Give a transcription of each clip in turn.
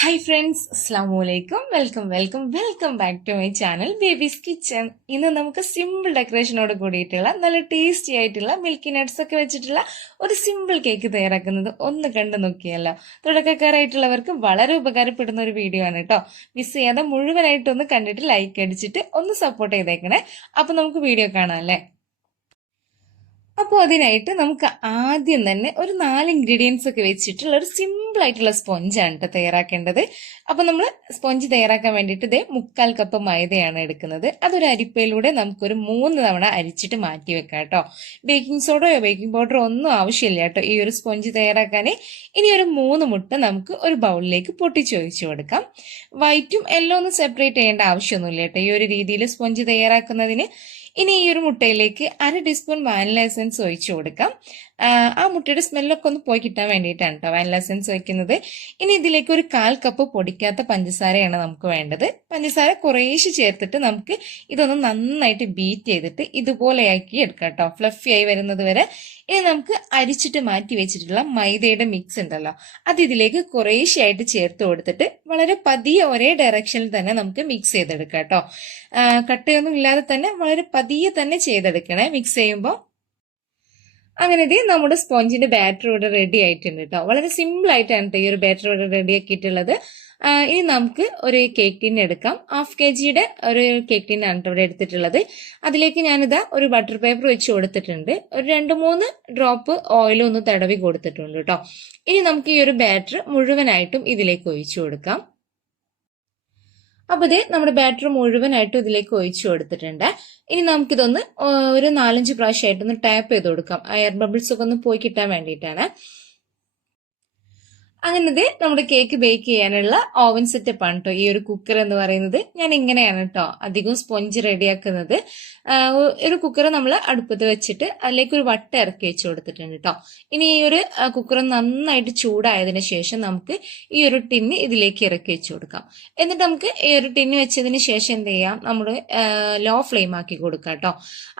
Hi friends അസ്സാം വലൈക്കും welcome welcome welcome back to my channel babies kitchen ഇന്ന് നമുക്ക് സിമ്പിൾ ഡെക്കറേഷനോട് കൂടിയിട്ടുള്ള നല്ല ടേസ്റ്റി ആയിട്ടുള്ള മിൽക്കി നട്ട്സ് ഒക്കെ വെച്ചിട്ടുള്ള ഒരു സിമ്പിൾ കേക്ക് തയ്യാറാക്കുന്നത് ഒന്ന് കണ്ടു നോക്കിയല്ലോ തുടക്കക്കാരായിട്ടുള്ളവർക്ക് വളരെ ഉപകാരപ്പെടുന്ന ഒരു വീഡിയോ ആണ് കേട്ടോ മിസ് ചെയ്യാതെ മുഴുവനായിട്ടൊന്ന് കണ്ടിട്ട് ലൈക്ക് അടിച്ചിട്ട് ഒന്ന് സപ്പോർട്ട് ചെയ്തേക്കണേ. അപ്പൊ നമുക്ക് വീഡിയോ കാണാം അല്ലേ? അപ്പോൾ അതിനായിട്ട് നമുക്ക് ആദ്യം തന്നെ ഒരു നാല് ഇൻഗ്രീഡിയൻസ് ഒക്കെ വെച്ചിട്ടുള്ള ഒരു സിമ്പിൾ ആയിട്ടുള്ള സ്പോഞ്ചാണ് കേട്ടോ തയ്യാറാക്കേണ്ടത്. അപ്പോൾ നമ്മൾ സ്പോഞ്ച് തയ്യാറാക്കാൻ വേണ്ടിയിട്ട് ഇതേ മുക്കാൽ കപ്പ് മൈദയാണ് എടുക്കുന്നത്. അതൊരു അരിപ്പയിലൂടെ നമുക്കൊരു മൂന്ന് തവണ അരിച്ചിട്ട് മാറ്റി വെക്കാം കേട്ടോ ബേക്കിംഗ് സോഡയോ ബേക്കിംഗ് പൗഡറോ ഒന്നും ആവശ്യമില്ല കേട്ടോ ഈ ഒരു സ്പോഞ്ച് തയ്യാറാക്കാൻ ഇനി ഒരു മൂന്ന് മുട്ട നമുക്ക് ഒരു ബൗളിലേക്ക് പൊട്ടിച്ച് ഒഴിച്ചു കൊടുക്കാം വൈറ്റും എല്ലോ ഒന്നും സെപ്പറേറ്റ് ചെയ്യേണ്ട ആവശ്യമൊന്നുമില്ല കേട്ടോ ഈ ഒരു രീതിയിൽ സ്പോഞ്ച് തയ്യാറാക്കുന്നതിന്. ഇനി ഈ ഒരു മുട്ടയിലേക്ക് അര ടീസ്പൂൺ വാനില എസൻസ് ഒഴിച്ചു കൊടുക്കാം. ആ മുട്ടയുടെ സ്മെല്ലൊക്കെ ഒന്ന് പോയി കിട്ടാൻ വേണ്ടിയിട്ടാണ് കേട്ടോ വാനില എസൻസ് വയ്ക്കുന്നത് ഇനി ഇതിലേക്ക് ഒരു കാൽ കപ്പ് പൊടിക്കാത്ത പഞ്ചസാരയാണ് നമുക്ക് വേണ്ടത്. പഞ്ചസാര കുറേശ്ശെ ചേർത്തിട്ട് നമുക്ക് ഇതൊന്ന് നന്നായിട്ട് ബീറ്റ് ചെയ്തിട്ട് ഇതുപോലെയാക്കി എടുക്കാം കേട്ടോ ഫ്ലഫി ആയി വരുന്നത് വരെ. ഇനി നമുക്ക് അരിച്ചിട്ട് മാറ്റി വെച്ചിട്ടുള്ള മൈദയുടെ മിക്സ് ഉണ്ടല്ലോ. അത് ഇതിലേക്ക് കുറേശ്ശെയായിട്ട് ചേർത്ത് കൊടുത്തിട്ട് വളരെ പതിയെ ഒരേ ഡയറക്ഷനിൽ തന്നെ നമുക്ക് മിക്സ് ചെയ്തെടുക്കാം കേട്ടോ കട്ടയൊന്നും ഇല്ലാതെ തന്നെ വളരെ പതിയെ തന്നെ ചെയ്തെടുക്കണേ. മിക്സ് ചെയ്യുമ്പോൾ അങ്ങനെ ഇത് നമ്മുടെ സ്പോഞ്ചിന്റെ ബാറ്റർ ഇവിടെ റെഡി ആയിട്ടുണ്ട് കേട്ടോ വളരെ സിമ്പിൾ ആയിട്ടാണ് ഈ ഒരു ബാറ്റർ ഇവിടെ റെഡി ആക്കിയിട്ടുള്ളത്. ഇനി നമുക്ക് ഒരു കേക്ക് ടിൻ എടുക്കാം. ഹാഫ് കെ ജിയുടെ ഒരു കേക്ക് ടിൻ ആണ് ഇവിടെ എടുത്തിട്ടുള്ളത്. അതിലേക്ക് ഞാനിതാ ഒരു ബട്ടർ പേപ്പർ വെച്ച് കൊടുത്തിട്ടുണ്ട്. ഒരു രണ്ട് മൂന്ന് ഡ്രോപ്പ് ഓയിൽ ഒന്ന് തടവി കൊടുത്തിട്ടുണ്ട് കേട്ടോ ഇനി നമുക്ക് ഈ ഒരു ബാറ്റർ മുഴുവനായിട്ടും ഇതിലേക്ക് ഒഴിച്ചു കൊടുക്കാം. അപ്പൊ ഇത് നമ്മുടെ ബാറ്റർ മുഴുവനായിട്ടും ഇതിലേക്ക് ഒഴിച്ചു കൊടുത്തിട്ടുണ്ട്. ഇനി നമുക്കിതൊന്ന് ഒരു നാലഞ്ച് പ്രാവശ്യമായിട്ടൊന്ന് ടാപ്പ് ചെയ്ത് കൊടുക്കാം. എയർ ബബിൾസ് ഒക്കെ ഒന്ന് പോയി കിട്ടാൻ വേണ്ടിയിട്ടാണ്. അങ്ങനത്തെ നമ്മുടെ കേക്ക് ബേക്ക് ചെയ്യാനുള്ള ഓവൻ സെറ്റപ്പ് ആണ് കേട്ടോ ഈ ഒരു കുക്കർ എന്ന് പറയുന്നത്. ഞാൻ ഇങ്ങനെയാണ് കേട്ടോ അധികം സ്പോഞ്ച് റെഡിയാക്കുന്നത് ഒരു കുക്കർ നമ്മൾ അടുപ്പത്ത് വെച്ചിട്ട് അതിലേക്ക് ഒരു വട്ട ഇറക്കി വെച്ച് കൊടുത്തിട്ടുണ്ട് കേട്ടോ ഇനി ഈ ഒരു കുക്കർ നന്നായിട്ട് ചൂടായതിനു ശേഷം നമുക്ക് ഈ ഒരു ടിന്ന് ഇതിലേക്ക് ഇറക്കി വെച്ച് കൊടുക്കാം. എന്നിട്ട് നമുക്ക് ഈ ഒരു ടിന്ന് വെച്ചതിന് ശേഷം എന്ത് ചെയ്യാം? നമ്മൾ ലോ ഫ്ലെയിം ആക്കി കൊടുക്കാം കേട്ടോ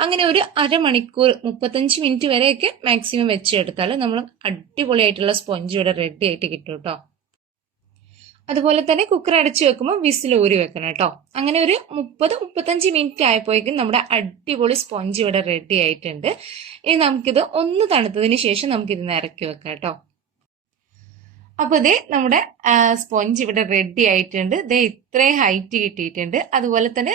അങ്ങനെ ഒരു അരമണിക്കൂർ മുപ്പത്തഞ്ച് മിനിറ്റ് വരെയൊക്കെ മാക്സിമം വെച്ചെടുത്താൽ നമ്മൾ അടിപൊളിയായിട്ടുള്ള സ്പോഞ്ച് ഇവിടെ റെഡി ആയിട്ട് കിട്ടും കേട്ടോ അതുപോലെ തന്നെ കുക്കർ അടച്ചു വെക്കുമ്പോൾ വിസിൽ ഊരി വെക്കണം കേട്ടോ. അങ്ങനെ ഒരു മുപ്പത് മുപ്പത്തഞ്ച് മിനിറ്റ് ആയപ്പോഴേക്കും നമ്മുടെ അടിപൊളി സ്പോഞ്ച് ഇവിടെ റെഡി ആയിട്ടുണ്ട്. ഇനി നമുക്കിത് ഒന്ന് തണുത്തതിന് ശേഷം നമുക്കിത് ഇറക്കി വെക്കാം കേട്ടോ. അപ്പൊ ഇതേ നമ്മുടെ സ്പോഞ്ച് ഇവിടെ റെഡി ആയിട്ടുണ്ട്. ഇതേ ഇത്രയും ഹൈറ്റ് കിട്ടിയിട്ടുണ്ട്. അതുപോലെ തന്നെ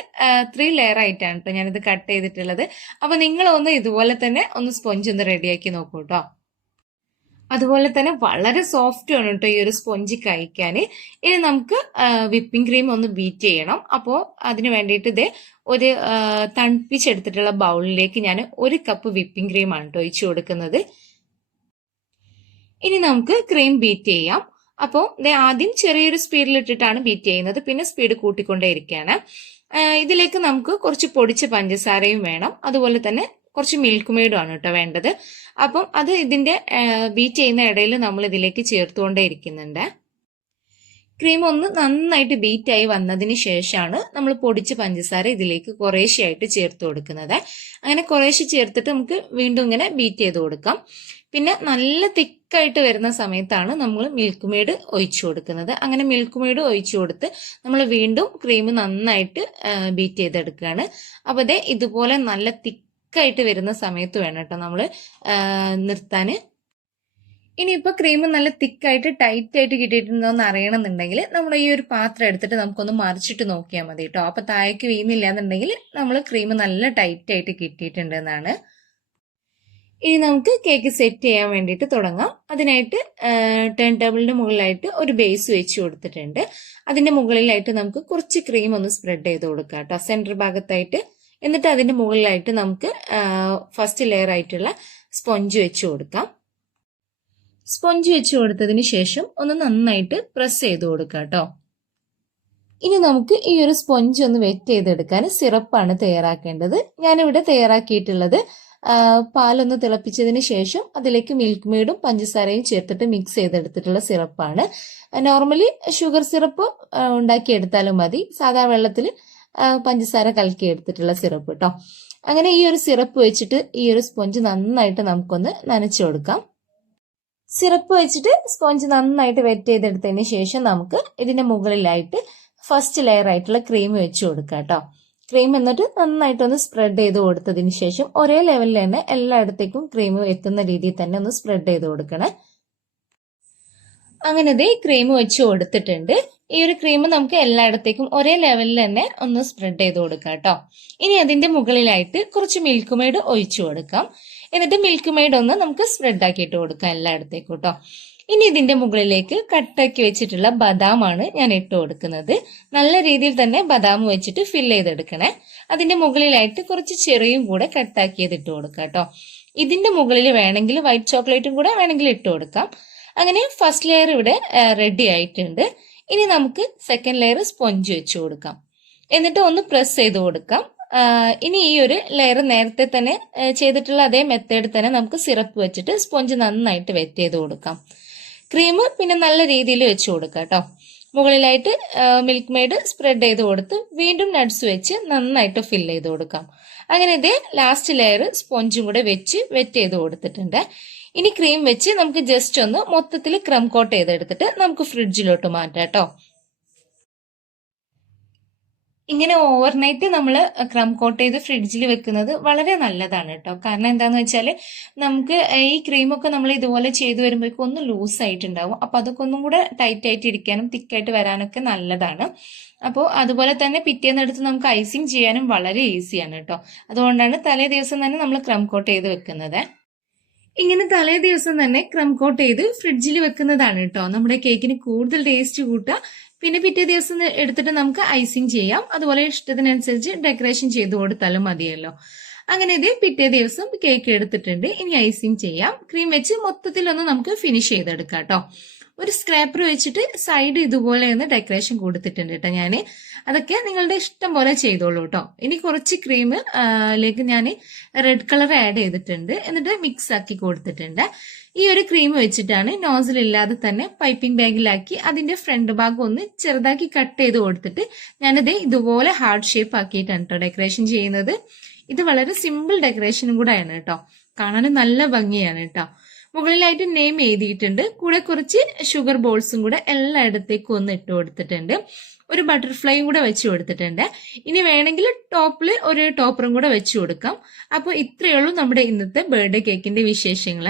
ത്രീ ലെയർ ആയിട്ടാണ് കേട്ടോ ഞാനിത് കട്ട് ചെയ്തിട്ടുള്ളത്. അപ്പൊ നിങ്ങളൊന്ന് ഇതുപോലെ തന്നെ ഒന്ന് സ്പോഞ്ച് ഒന്ന് റെഡിയാക്കി നോക്കൂ കേട്ടോ. അതുപോലെ തന്നെ വളരെ സോഫ്റ്റ് ആണ് കേട്ടോ ഈ ഒരു സ്പോഞ്ച് കഴിക്കാൻ. ഇനി നമുക്ക് വിപ്പിംഗ് ക്രീം ഒന്ന് ബീറ്റ് ചെയ്യണം. അപ്പോൾ അതിന് വേണ്ടിയിട്ട് ഇത് ഒരു തണുപ്പിച്ചെടുത്തിട്ടുള്ള ബൗളിലേക്ക് ഞാൻ ഒരു കപ്പ് വിപ്പിംഗ് ക്രീമാണ് കേട്ടോ ഒഴിച്ചു കൊടുക്കുന്നത്. ഇനി നമുക്ക് ക്രീം ബീറ്റ് ചെയ്യാം. അപ്പോൾ ആദ്യം ചെറിയൊരു സ്പീഡിൽ ഇട്ടിട്ടാണ് ബീറ്റ് ചെയ്യുന്നത്. പിന്നെ സ്പീഡ് കൂട്ടിക്കൊണ്ടേ ഇരിക്കുകയാണ് ഇതിലേക്ക് നമുക്ക് കുറച്ച് പൊടിച്ച പഞ്ചസാരയും വേണം. അതുപോലെ തന്നെ കുറച്ച് മിൽക്ക് മെയ്ഡും ആണ് കേട്ടോ വേണ്ടത്. അപ്പം അത് ഇതിന്റെ ബീറ്റ് ചെയ്യുന്ന ഇടയിൽ നമ്മൾ ഇതിലേക്ക് ചേർത്തുകൊണ്ടേ ഇരിക്കുന്നുണ്ട്. ക്രീം ഒന്ന് നന്നായിട്ട് ബീറ്റായി വന്നതിന് ശേഷമാണ് നമ്മൾ പൊടിച്ച പഞ്ചസാര ഇതിലേക്ക് കുറേശ്ശെയായിട്ട് ചേർത്ത് കൊടുക്കുന്നത്. അങ്ങനെ കുറേശ്ശെ ചേർത്തിട്ട് നമുക്ക് വീണ്ടും ഇങ്ങനെ ബീറ്റ് ചെയ്ത് കൊടുക്കാം. പിന്നെ നല്ല തിക്കായിട്ട് വരുന്ന സമയത്താണ് നമ്മൾ മിൽക്ക് മെയ്ഡ് ഒഴിച്ചു കൊടുക്കുന്നത്. അങ്ങനെ മിൽക്ക് മെയ്ഡ് ഒഴിച്ചു കൊടുത്ത് നമ്മൾ വീണ്ടും ക്രീം നന്നായിട്ട് ബീറ്റ് ചെയ്തെടുക്കുകയാണ്. അപ്പോൾ ഇതേ ഇതുപോലെ നല്ല തിക്ക് തിക്കായിട്ട് വരുന്ന സമയത്ത് വേണം കേട്ടോ നമ്മൾ നിർത്താൻ ഇനിയിപ്പോൾ ക്രീം നല്ല തിക്കായിട്ട് ടൈറ്റ് ആയിട്ട് കിട്ടിയിട്ടുണ്ടോ എന്ന് അറിയണമെന്നുണ്ടെങ്കിൽ നമ്മൾ ഈ ഒരു പാത്രം എടുത്തിട്ട് നമുക്കൊന്ന് മറിച്ചിട്ട് നോക്കിയാൽ മതി കേട്ടോ. അപ്പൊ താഴേക്ക് വീഴുന്നില്ല എന്നുണ്ടെങ്കിൽ നമ്മൾ ക്രീം നല്ല ടൈറ്റ് ആയിട്ട് കിട്ടിയിട്ടുണ്ട് എന്നാണ്. ഇനി നമുക്ക് കേക്ക് സെറ്റ് ചെയ്യാൻ വേണ്ടിയിട്ട് തുടങ്ങാം. അതിനായിട്ട് ടേൺ ടേബിളിന്റെ മുകളിലായിട്ട് ഒരു ബേസ് വെച്ച് കൊടുത്തിട്ടുണ്ട്. അതിന്റെ മുകളിലായിട്ട് നമുക്ക് കുറച്ച് ക്രീം ഒന്ന് സ്പ്രെഡ് ചെയ്ത് കൊടുക്കാം കേട്ടോ. സെന്റർ ഭാഗത്തായിട്ട് എന്നിട്ട് അതിന്റെ മുകളിലായിട്ട് നമുക്ക് ഫസ്റ്റ് ലെയർ ആയിട്ടുള്ള സ്പോഞ്ച് വെച്ച് കൊടുക്കാം. സ്പോഞ്ച് വെച്ച് കൊടുത്തതിന് ശേഷം ഒന്ന് നന്നായിട്ട് പ്രസ് ചെയ്ത് കൊടുക്കാം കേട്ടോ ഇനി നമുക്ക് ഈ ഒരു സ്പോഞ്ച് ഒന്ന് വെറ്റ് ചെയ്തെടുക്കാൻ സിറപ്പാണ് തയ്യാറാക്കേണ്ടത്. ഞാനിവിടെ തയ്യാറാക്കിയിട്ടുള്ളത് പാലൊന്ന് തിളപ്പിച്ചതിന് ശേഷം അതിലേക്ക് മിൽക്ക് മെയ്ഡും പഞ്ചസാരയും ചേർത്തിട്ട് മിക്സ് ചെയ്തെടുത്തിട്ടുള്ള സിറപ്പാണ്. നോർമലി ഷുഗർ സിറപ്പ് ഉണ്ടാക്കിയെടുത്താലും മതി. സാധാ വെള്ളത്തിൽ പഞ്ചസാര കലക്കി എടുത്തിട്ടുള്ള സിറപ്പ് കേട്ടോ അങ്ങനെ ഈ ഒരു സിറപ്പ് വെച്ചിട്ട് ഈ ഒരു സ്പോഞ്ച് നന്നായിട്ട് നമുക്കൊന്ന് നനച്ചു കൊടുക്കാം. സിറപ്പ് വെച്ചിട്ട് സ്പോഞ്ച് നന്നായിട്ട് വെറ്റ് ചെയ്തെടുത്തതിന് ശേഷം നമുക്ക് ഇതിന്റെ മുകളിലായിട്ട് ഫസ്റ്റ് ലെയർ ആയിട്ടുള്ള ക്രീം വെച്ച് കൊടുക്കാം കേട്ടോ ക്രീം എന്നിട്ട് നന്നായിട്ടൊന്ന് സ്പ്രെഡ് ചെയ്ത് കൊടുത്തതിന് ശേഷം ഒരേ ലെവലിൽ തന്നെ എല്ലായിടത്തേക്കും ക്രീം എത്തുന്ന രീതിയിൽ തന്നെ ഒന്ന് സ്പ്രെഡ് ചെയ്ത് കൊടുക്കണേ. അങ്ങനെ ദേ ക്രീം വെച്ച് കൊടുത്തിട്ടുണ്ട്. ഈ ഒരു ക്രീം നമുക്ക് എല്ലായിടത്തേക്കും ഒരേ ലെവലിൽ തന്നെ ഒന്ന് സ്പ്രെഡ് ചെയ്ത് കൊടുക്കാം കേട്ടോ. ഇനി അതിന്റെ മുകളിലായിട്ട് കുറച്ച് മിൽക്ക് മെയ്ഡ് ഒഴിച്ചു കൊടുക്കാം. എന്നിട്ട് മിൽക്ക് മെയ്ഡ് ഒന്ന് നമുക്ക് സ്പ്രെഡ് ആക്കിയിട്ട് കൊടുക്കാം എല്ലായിടത്തേക്കും കേട്ടോ. ഇനി ഇതിന്റെ മുകളിലേക്ക് കട്ടാക്കി വെച്ചിട്ടുള്ള ബദാമാണ് ഞാൻ ഇട്ട് കൊടുക്കുന്നത്. നല്ല രീതിയിൽ തന്നെ ബദാം വെച്ചിട്ട് ഫില്ല് ചെയ്തെടുക്കണേ. അതിന്റെ മുകളിലായിട്ട് കുറച്ച് ചെറിയും കൂടെ കട്ടാക്കിയത് ഇട്ട് കൊടുക്കാം കേട്ടോ. ഇതിന്റെ മുകളിൽ വേണമെങ്കിൽ വൈറ്റ് ചോക്ലേറ്റും കൂടെ വേണമെങ്കിൽ ഇട്ട് കൊടുക്കാം. അങ്ങനെ ഫസ്റ്റ് ലെയർ ഇവിടെ റെഡി ആയിട്ടുണ്ട്. ഇനി നമുക്ക് സെക്കൻഡ് ലെയർ സ്പോഞ്ച് വെച്ച് കൊടുക്കാം. എന്നിട്ട് ഒന്ന് പ്രസ് ചെയ്ത് കൊടുക്കാം. ഇനി ഈ ഒരു ലെയർ നേരത്തെ തന്നെ ചെയ്തിട്ടുള്ള അതേ മെത്തേഡ് തന്നെ നമുക്ക് സിറപ്പ് വെച്ചിട്ട് സ്പോഞ്ച് നന്നായിട്ട് വെറ്റ് ചെയ്ത് കൊടുക്കാം. ക്രീം പിന്നെ നല്ല രീതിയിൽ വെച്ച് കൊടുക്കാം കേട്ടോ. മുകളിലായിട്ട് മിൽക്ക് മെയ്ഡ് സ്പ്രെഡ് ചെയ്ത് കൊടുത്ത് വീണ്ടും നട്ട്സ് വെച്ച് നന്നായിട്ട് ഫിൽ ചെയ്ത് കൊടുക്കാം. അങ്ങനെ ഇതേ ലാസ്റ്റ് ലെയർ സ്പോഞ്ചും കൂടെ വെച്ച് വെറ്റ് ചെയ്ത് കൊടുത്തിട്ടുണ്ട്. ഇനി ക്രീം വെച്ച് നമുക്ക് ജസ്റ്റ് ഒന്ന് മൊത്തത്തിൽ ക്രം കോട്ട് ചെയ്തെടുത്തിട്ട് നമുക്ക് ഫ്രിഡ്ജിലോട്ട് മാറ്റാം കേട്ടോ ഇങ്ങനെ ഓവർനൈറ്റ് നമ്മൾ ക്രം കോട്ട് ചെയ്ത് ഫ്രിഡ്ജിൽ വെക്കുന്നത് വളരെ നല്ലതാണ് കേട്ടോ കാരണം എന്താന്ന് വെച്ചാൽ നമുക്ക് ഈ ക്രീമൊക്കെ നമ്മൾ ഇതുപോലെ ചെയ്തു വരുമ്പോഴേക്കും ഒന്ന് ലൂസ് ആയിട്ടുണ്ടാവും. അപ്പൊ അതൊക്കെ ഒന്നും കൂടെ ടൈറ്റ് ആയിട്ട് ഇരിക്കാനും തിക്കായിട്ട് വരാനൊക്കെ നല്ലതാണ്. അപ്പോൾ അതുപോലെ തന്നെ പിറ്റേന്ന് എടുത്ത് നമുക്ക് ഐസിങ് ചെയ്യാനും വളരെ ഈസിയാണ് കേട്ടോ അതുകൊണ്ടാണ് തലേ ദിവസം തന്നെ നമ്മൾ ക്രം കോട്ട് ചെയ്ത് വെക്കുന്നത്. ഇങ്ങനെ തലേ ദിവസം തന്നെ ക്രം കോട്ട് ചെയ്ത് ഫ്രിഡ്ജിൽ വെക്കുന്നതാണ് കേട്ടോ. നമ്മുടെ കേക്കിന് കൂടുതൽ ടേസ്റ്റ് കൂട്ടുക. പിന്നെ പിറ്റേ ദിവസം എടുത്തിട്ട് നമുക്ക് ഐസിങ് ചെയ്യാം. അതുപോലെ ഇഷ്ടത്തിനനുസരിച്ച് ഡെക്കറേഷൻ ചെയ്ത് കൊടുത്താലും മതിയല്ലോ. അങ്ങനെ ഇത് പിറ്റേ ദിവസം കേക്ക് എടുത്തിട്ടുണ്ട്. ഇനി ഐസിങ് ചെയ്യാം. ക്രീം വെച്ച് മൊത്തത്തിലൊന്ന് നമുക്ക് ഫിനിഷ് ചെയ്തെടുക്കാം കേട്ടോ. ഒരു സ്ക്രാപ്പർ വെച്ചിട്ട് സൈഡ് ഇതുപോലെ ഒന്ന് ഡെക്കറേഷൻ കൊടുത്തിട്ടുണ്ട് കേട്ടോ ഞാൻ അതൊക്കെ നിങ്ങളുടെ ഇഷ്ടം പോലെ ചെയ്തോളൂ കേട്ടോ. ഇനി കുറച്ച് ക്രീം ലേക്ക് ഞാൻ റെഡ് കളർ ആഡ് ചെയ്തിട്ടുണ്ട്. എന്നിട്ട് മിക്സ് ആക്കി കൊടുത്തിട്ടുണ്ട്. ഈ ഒരു ക്രീം വെച്ചിട്ടാണ് നോസിൽ ഇല്ലാതെ തന്നെ പൈപ്പിംഗ് ബാഗിലാക്കി അതിന്റെ ഫ്രണ്ട് ഭാഗം ഒന്ന് ചെറുതാക്കി കട്ട് ചെയ്ത് കൊടുത്തിട്ട് ഞാനത് ഇതുപോലെ ഹാർഡ് ഷേപ്പ് ആക്കിയിട്ടാണ് കേട്ടോ ഡെക്കറേഷൻ ചെയ്യുന്നത്. ഇത് വളരെ സിമ്പിൾ ഡെക്കറേഷനും കൂടെയാണ് കേട്ടോ കാണാൻ നല്ല ഭംഗിയാണ് കേട്ടോ മുകളിലായിട്ട് നെയിം എഴുതിയിട്ടുണ്ട്. കൂടെ കുറച്ച് ഷുഗർ ബോൾസും കൂടെ എല്ലായിടത്തേക്കും ഒന്ന് ഇട്ട് കൊടുത്തിട്ടുണ്ട്. ഒരു ബട്ടർഫ്ലൈയും കൂടെ വെച്ച് കൊടുത്തിട്ടുണ്ട്. ഇനി വേണമെങ്കിൽ ടോപ്പിൽ ഒരു ടോപ്പറും കൂടെ വെച്ച് കൊടുക്കാം. അപ്പോൾ ഇത്രയേ ഉള്ളൂ നമ്മുടെ ഇന്നത്തെ ബർത്ത്ഡേ കേക്കിന്റെ വിശേഷങ്ങൾ.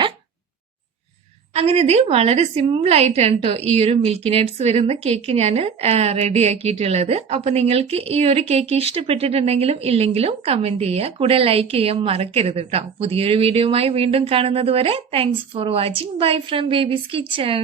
അങ്ങനെ ഇത് വളരെ സിമ്പിൾ ആയിട്ടാണ് കേട്ടോ ഈ ഒരു മിൽക്കി നട്ട്സ് വരുന്ന കേക്ക് ഞാൻ റെഡി ആക്കിയിട്ടുള്ളത്. അപ്പൊ നിങ്ങൾക്ക് ഈ ഒരു കേക്ക് ഇഷ്ടപ്പെട്ടിട്ടുണ്ടെങ്കിലും ഇല്ലെങ്കിലും കമന്റ് ചെയ്യുക. കൂടെ ലൈക്ക് ചെയ്യാൻ മറക്കരുത് കേട്ടോ പുതിയൊരു വീഡിയോയുമായി വീണ്ടും കാണുന്നത് വരെ thanks for watching bye from babies kitchen